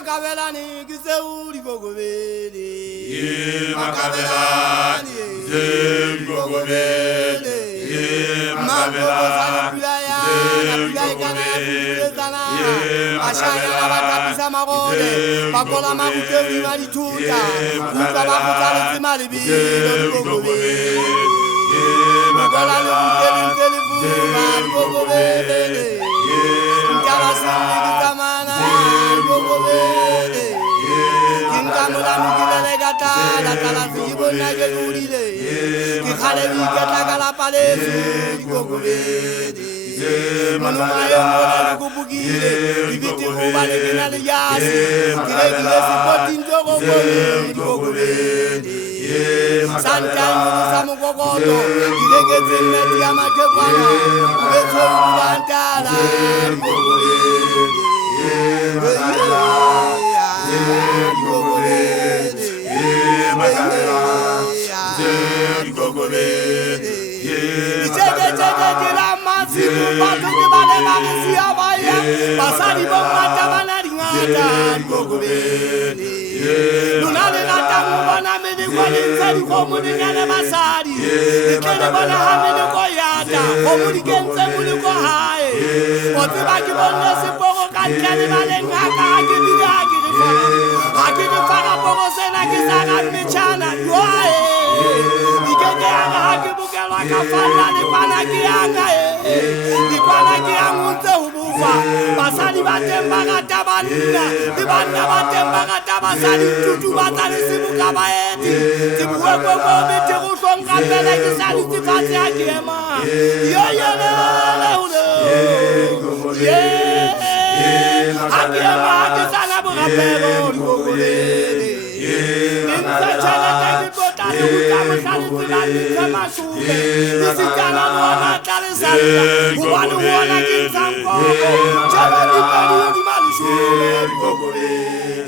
Makabelani Giseuri Gogobele. Makabelani Giseuri Gogobele. Makabelani Giseuri Gogobele. Ashaya Bakapisa Magode. Pakola Maguteri Marituta. Kuka Bakutali Timalibi Gogobele. Makola Gogobele Gogobele. Kalasini Gitamana Gogobele. Kinkamula Mikile Gata, la Kalasi Bonage Gurile. Kikhalevi Gata Pale Gogobele. Manumaya Mola Gubugile. Ibiti Kubale Kinali Yasi. Kiregile Sipotin Gogobele. Santangu Samugogoto. Kiregete Mediama Kepana. Beso Bantala Gogobele. Basali batembaga tabanina, dibanda batembaga tabasali tutu batali sibuka baeti, tibuwe koko bete kushonga pele kisali tifati akiema, yo akiema akisana buka pego gogolele, nimsa chana teki botani utamu sali silani kama shuke, nisikana mwana tali salika, uwanu mwana kinsanko. Gogolele,